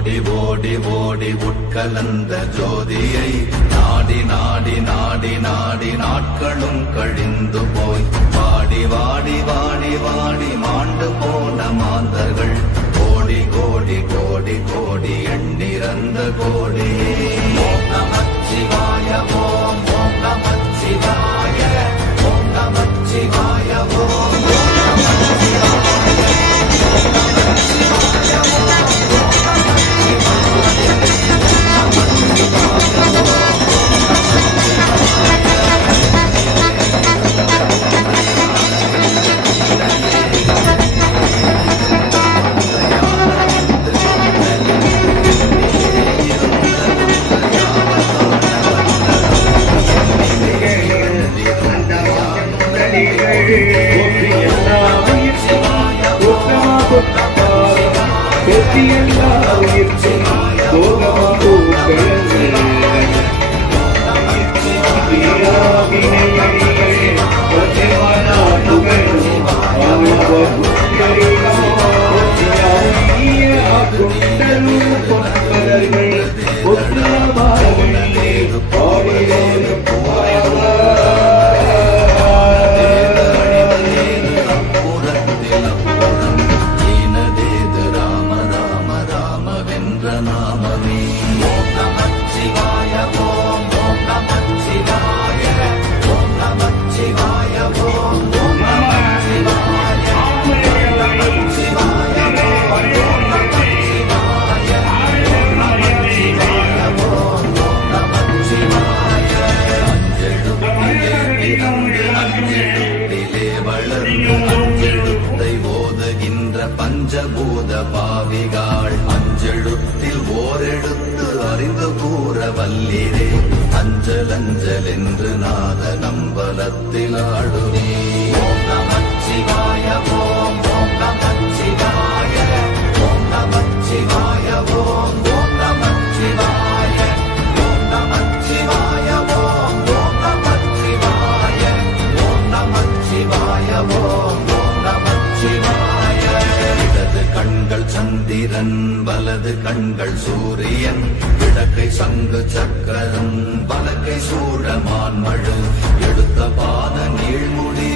ஓடி ஓடி ஓடி உட்கலந்த ஜோதியை நாடி நாடி நாடி நாடி நாட்களும் கழிந்து போய் வாடி வாடி வாடி வாடி மாண்டு போன மாந்தர்கள் கோடி கோடி கோடி கோடி எண்ணிறந்த கோடி. ஓம் நமச்சிவாய ஓம் ஓம் நமச்சிவாய ஓம் நமச்சிவாய ஓம் ஓம் நமச்சிவாய ஓம் நமச்சிவாய ஓம் ஓம் நமச்சிவாய பஞ்சபூத பாவிகாள் அஞ்செழுத்தில் ஓரெழுத்து அறிந்து கூற வல்லிரே அஞ்சல் அஞ்சல் என்று நாத நம்பலத்தில் ஆடுவே. ஓம் நமச்சிவாய ஓம் ஓம் நமச்சிவாய ஓம் நமச்சிவாய ஓம் ஓம் நமச்சிவாய ஓம் நமச்சிவாய ஓம் ஓம் நமச்சிவாய ஓம் நமச்சிவாய ஓம் ஓம் நமச்சிவாய. இடது கண்கள் சந்திரன் வலது கண்கள் சூரியன் இடக்கை சங்கு சக்கரம் வலக்கை சூழமான் மழு எடுத்த பாத நீழ்முடி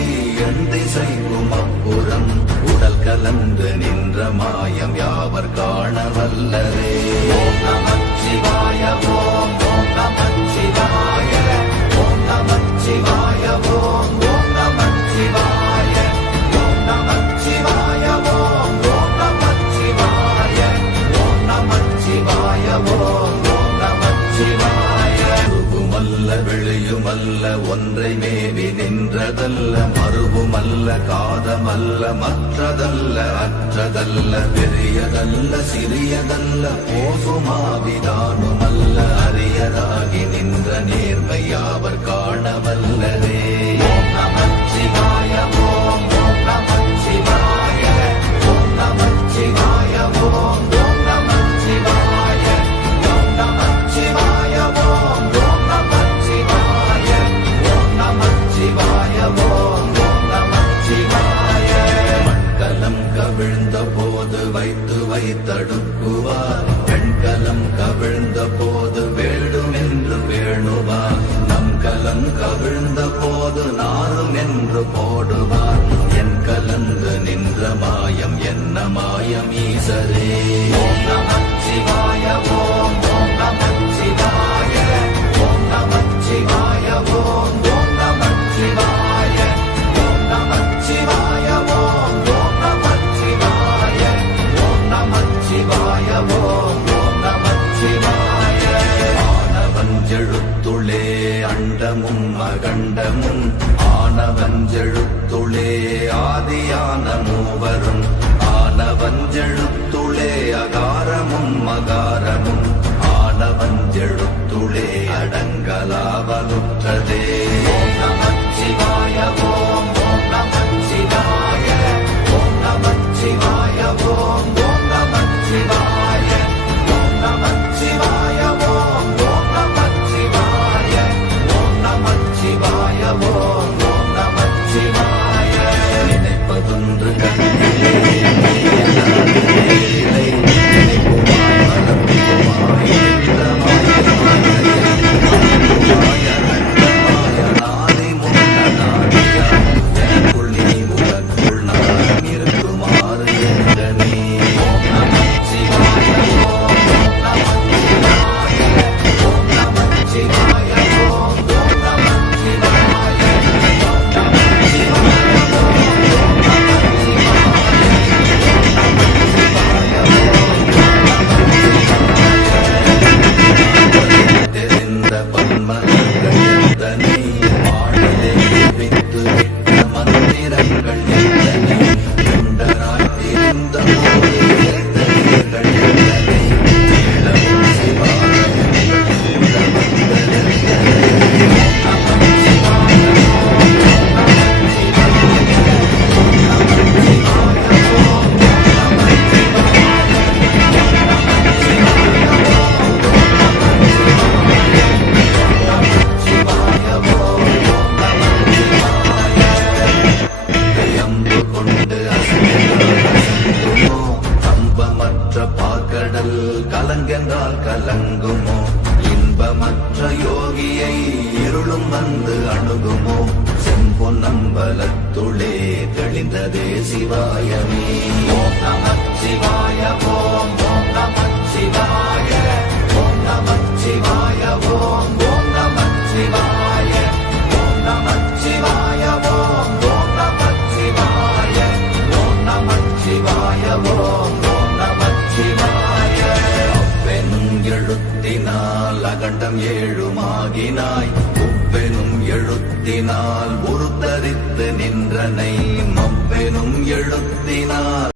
எண் திசைக்கும் அப்புறம் உடல் கலந்து நின்ற மாயம் யாவர் காண வல்லரே. ஓம் நமச்சிவாய ஓம் ஓம் நமச்சிவாய ஓம் நமச்சிவாய ஓம் ஓம் நமச்சிவாய ஓம் நமச்சிவாய ஓம் ஓம் நமச்சிவாய ஓம் நமச்சிவாய ஓம் ஓம் நமச்சிவாய. உருவுமல்ல வெளியுமல்ல ஒன்றை மேவி நின்றதல்ல மறுவுமல்ல காதமல்ல மற்றதல்ல அற்றதல்ல பெரியதல்ல சிறியதல்ல போகுமாவிதானுமல்ல அரியதாகி நின்ற நேர்மையாவர் காணவல்லரே. ஓம் நமச்சிவாய ஓம் ஓம் நமச்சிவாய ஓம் நமச்சிவாய ஓம் ஓம் நமச்சிவாய ஓம் நமச்சிவாய ஓம் ஓம் நமச்சிவாய ஓம் நமச்சிவாய ஓம் ஓம் நமச்சிவாய. மண்கலம் கவிழ்ந்த போது வைத்து வைத்தடுக்குவார் பெண்கலம் கவிழ்ந்த போது வேடும் என்று வேணுவார் நம் கலம் கவிழ்ந்த போது நாரும் என்று போடுவார் என் கலந்து நின்ற மாயம் என்ன மாயம் ஈசரே. ஓம் நமச்சிவாய ஓம் ஓம் நமச்சிவாய ஓம் நமச்சிவாய ஓம் ஓம் நமச்சிவாய ஓம் நமச்சிவாய ஓம் ஓம் நமச்சிவாய ஓம் நமச்சிவாய ஓம் ஓம் நமச்சிவாய. ஆனவஞ்செழுத்துளே அண்டமும் அகண்டமும் ஆனவஞ்செழுத்துளே ஆதியான மூவரும் ஆனவஞ்செழுத்துளே அகாரமும் மகாரமும் ஆனவஞ்செழுத்துளே அடங்கலாவலுற்றதே. ஓம் நமச்சிவாய ஓம் ஓம் நமச்சிவாய ஓம் நமச்சிவாய ஓம் ஓம் நமச்சிவாய ஓம் நமச்சிவாய ஓம் ஓம் நமச்சிவாய ஓம் நமச்சிவாய ஓம் ஓம் நமச்சிவாய. நினைப்பதொன்று கண்ணிலே நினைப்புமாய் மனம் வந்து அணுகுமோ செம்பொன்னம்பலத்துளே தெளிந்ததே சிவாயமே. ஓம் நமச்சிவாய ஓம் ஓம் நமச்சிவாய ஓம் நமச்சிவாய ஓம் ஓம் நமச்சிவாய ஓம் நமச்சிவாய ஓம் ஓம் நமச்சிவாய ஓம் நமச்சிவாய ஓம் ஓம் நமச்சிவாய. அப்பெனும் எழுத்தினால் அகண்டம் ஏழுமாகினாய் உப்பெனும் எழுத்தினால் உருத்தரித்து நின்றனை மம்